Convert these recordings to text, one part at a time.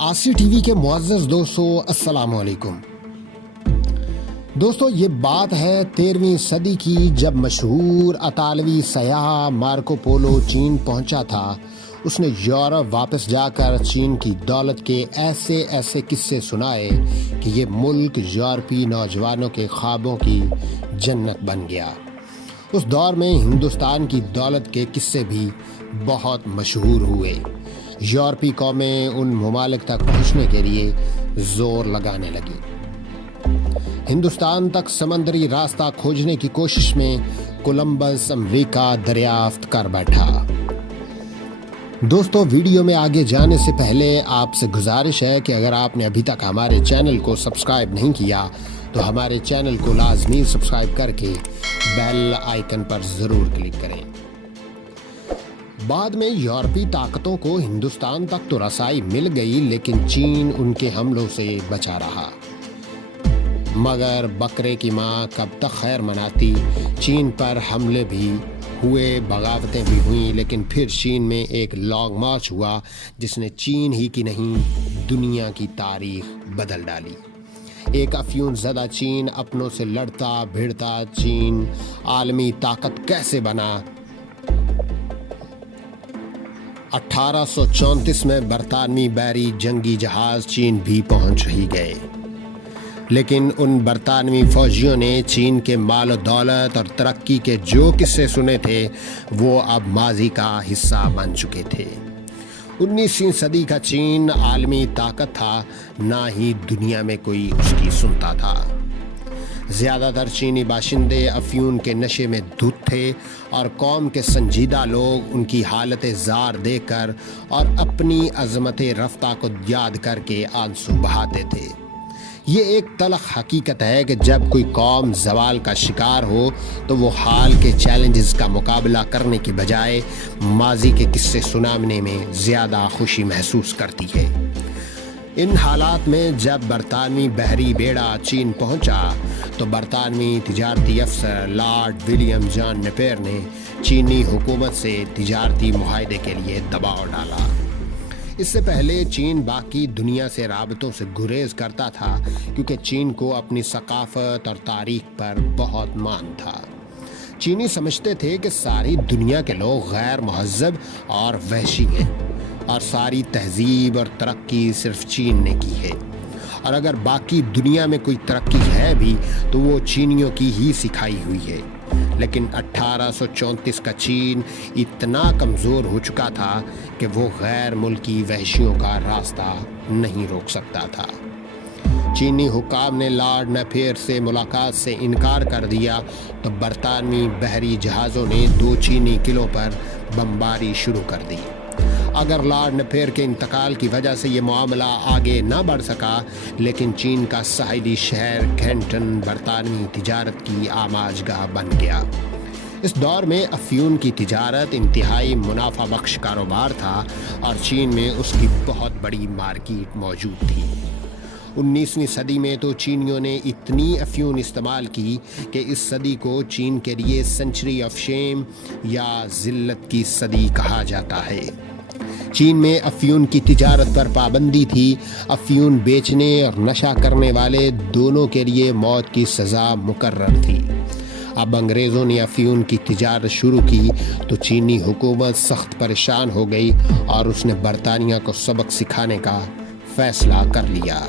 आसी टीवी के मुअज़्ज़ज़ दोस्तों, अस्सलाम वालेकुम। दोस्तों, ये बात है 13वीं सदी की, जब मशहूर अतालवी सयाह मार्को पोलो चीन पहुंचा था। उसने यूरोप वापस जाकर चीन की दौलत के ऐसे ऐसे किस्से सुनाए कि ये मुल्क यूरोपी नौजवानों के ख्वाबों की जन्नत बन गया। उस दौर में हिंदुस्तान की दौलत के किस्से भी बहुत मशहूर हुए। यूरोपी कौमें उन ममालिक तक पहुंचने के लिए जोर लगाने लगी। हिंदुस्तान तक समंदरी रास्ता खोजने की कोशिश में कोलंबस अमेरिका दरियाफ्त कर बैठा। दोस्तों, वीडियो में आगे जाने से पहले आपसे गुजारिश है कि अगर आपने अभी तक हमारे चैनल को सब्सक्राइब नहीं किया तो हमारे चैनल को लाजमी सब्सक्राइब करके बेल आइकन पर ज़रूर क्लिक करें। बाद में यूरोपी ताकतों को हिंदुस्तान तक तो रसाई मिल गई, लेकिन चीन उनके हमलों से बचा रहा। मगर बकरे की माँ कब तक खैर मनाती। चीन पर हमले भी हुए, बगावतें भी हुई, लेकिन फिर चीन में एक लॉन्ग मार्च हुआ जिसने चीन ही की नहीं दुनिया की तारीख बदल डाली। एक अफ्यून ज़दा चीन अपनों से लड़ता भिड़ता चीन आलमी ताकत कैसे बना। 1834 में बरतानवी बैरी जंगी जहाज चीन भी पहुंच ही गए, लेकिन उन बरतानवी फौजियों ने चीन के माल दौलत और तरक्की के जो किस्से सुने थे वो अब माजी का हिस्सा बन चुके थे। 19वीं सदी का चीन आलमी ताकत था, ना ही दुनिया में कोई उसकी सुनता था। ज़्यादातर चीनी बाशिंदे अफ्यून के नशे में धुत थे और कौम के संजीदा लोग उनकी हालत ज़ार देखकर और अपनी अज़मत रफ्ता को याद करके आंसू बहाते थे। ये एक तलख हकीकत है कि जब कोई कौम ज़वाल का शिकार हो तो वो हाल के चैलेंजेस का मुकाबला करने की बजाय माजी के किस्से सुनाने में ज़्यादा खुशी महसूस करती है। इन हालात में जब बरतानवी बहरी बेड़ा चीन पहुंचा तो बरतानवी तिजारती अफसर लॉर्ड विलियम जॉन नेपियर ने चीनी हुकूमत से तिजारती मुआहदे के लिए दबाव डाला। इससे पहले चीन बाकी दुनिया से राबतों से गुरेज करता था, क्योंकि चीन को अपनी सकाफत और तारीख पर बहुत मान था। चीनी समझते थे कि सारी दुनिया के लोग गैर महज़्ज़ब और वहशी हैं और सारी तहजीब और तरक्की सिर्फ चीन ने की है, और अगर बाकी दुनिया में कोई तरक्की है भी तो वो चीनियों की ही सिखाई हुई है। लेकिन 1834 का चीन इतना कमज़ोर हो चुका था कि वो गैर मुल्की वहशियों का रास्ता नहीं रोक सकता था। चीनी हुकाम ने लॉर्ड नेपियर से मुलाकात से इनकार कर दिया तो बरतानवी बहरी जहाज़ों ने 2 चीनी किलों पर बमबारी शुरू कर दी। अगर लॉर्ड नेपियर के इंतकाल की वजह से ये मामला आगे ना बढ़ सका, लेकिन चीन का साहिली शहर कैंटन बरतानवी तिजारत की आमाजगाह बन गया। इस दौर में अफ्यून की तिजारत इंतहाई मुनाफा बख्श कारोबार था और चीन में उसकी बहुत बड़ी मार्केट मौजूद थी। 19वीं सदी में तो चीनियों ने इतनी अफ्यून इस्तेमाल की कि इस सदी को चीन के लिए सेंचुरी ऑफ शेम या जिल्लत की सदी कहा जाता है। चीन में अफ्यून की तिजारत पर पाबंदी थी। अफ्यून बेचने और नशा करने वाले दोनों के लिए मौत की सज़ा मुकर्रर थी। अब अंग्रेज़ों ने अफ्यून की तिजारत शुरू की तो चीनी हुकूमत सख्त परेशान हो गई और उसने बरतानिया को सबक सिखाने का फैसला कर लिया।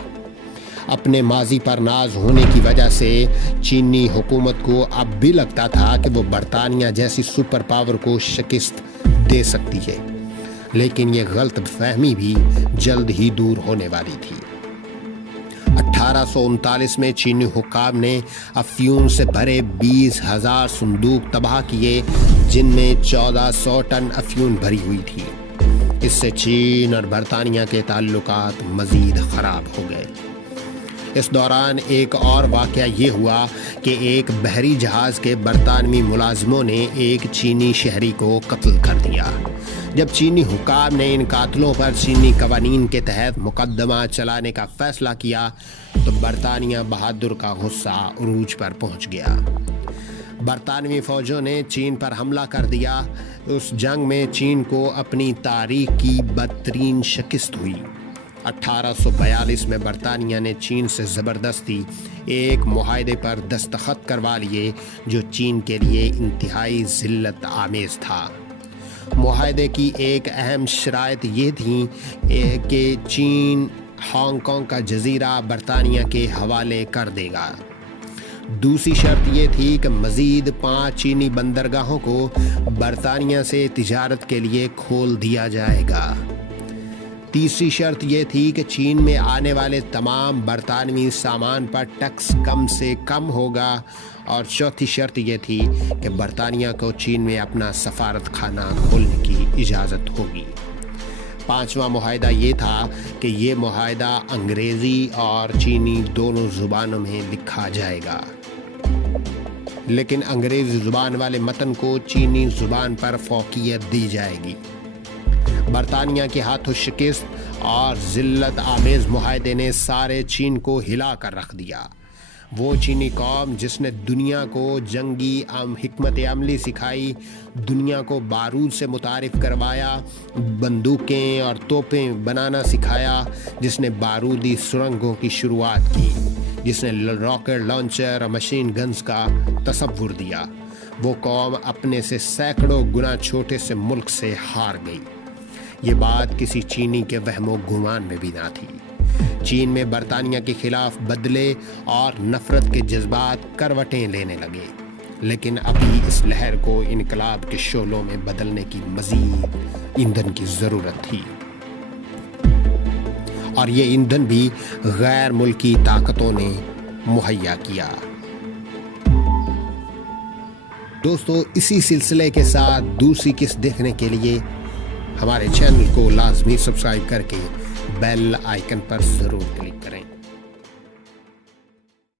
अपने माजी पर नाज होने की वजह से चीनी हुकूमत को अब भी लगता था कि वो बरतानिया जैसी सुपर पावर को शिकस्त दे सकती है, लेकिन ये गलत फहमी भी जल्द ही दूर होने वाली थी। 1839 में चीनी हुकाम ने अफ्यून से भरे 20,000 संदूक तबाह किए, जिनमें 1400 टन अफ्यून भरी हुई थी। इससे चीन और बरतानिया के ताल्लुकात मज़ीद ख़राब हो गए। इस दौरान एक और वाक़या ये हुआ कि एक बहरी जहाज़ के बरतानवी मुलाजमों ने एक चीनी शहरी को कत्ल कर दिया। जब चीनी हुकाम ने इन कातलों पर चीनी कवानीन के तहत मुकदमा चलाने का फैसला किया तो बरतानिया बहादुर का गुस्सा उरूज पर पहुंच गया। बरतानवी फ़ौजों ने चीन पर हमला कर दिया। उस जंग में चीन को अपनी तारीख की बदतरीन शिकस्त हुई। 1842 में बरतानिया ने चीन से ज़बरदस्ती एक मुआहदे पर दस्तखत करवा लिए जो चीन के लिए इंतहाई ज़िल्लत आमेज़ था। मुआहदे की एक अहम शराइत ये थी कि चीन हांगकांग का जजीरा बरतानिया के हवाले कर देगा। दूसरी शर्त ये थी कि मज़ीद 5 चीनी बंदरगाहों को बरतानिया से तिजारत के लिए खोल दिया जाएगा। तीसरी शर्त ये थी कि चीन में आने वाले तमाम बरतानवी सामान पर टैक्स कम से कम होगा। और चौथी शर्त ये थी कि बरतानिया को चीन में अपना सफारत खाना खोलने की इजाज़त होगी। पांचवा मुआहदा ये था कि ये मुआहदा अंग्रेज़ी और चीनी दोनों ज़ुबानों में लिखा जाएगा, लेकिन अंग्रेज़ी ज़ुबान वाले मतन को चीनी ज़ुबान पर फ़ौक़ियत दी जाएगी। बरतानिया के हाथों शिकस्त और ज़िल्लत आमेज़ मुआहदे ने सारे चीन को हिला कर रख दिया। वो चीनी कौम जिसने दुनिया को जंगी हिकमत अमली सिखाई, दुनिया को बारूद से मुतारिफ़ करवाया, बंदूकें और तोपें बनाना सिखाया, जिसने बारूदी सुरंगों की शुरुआत की, जिसने रॉकेट लॉन्चर और मशीन गन्स का तसव्वुर दिया, वो कौम अपने से सैकड़ों गुना छोटे से मुल्क से हार गई। ये बात किसी चीनी के वहमो गुमान में भी ना थी। चीन में बरतानिया के खिलाफ बदले और नफरत के जज्बात करवटें लेने लगे, लेकिन अभी इस लहर को इनकलाब के शोलों में बदलने की मजीद ईंधन की ज़रूरत थी, और ये ईंधन भी गैर मुल्की ताकतों ने मुहैया किया। दोस्तों, इसी सिलसिले के साथ दूसरी किस्त देखने के लिए हमारे चैनल को लाजमी सब्सक्राइब करके बेल आइकन पर ज़रूर क्लिक करें।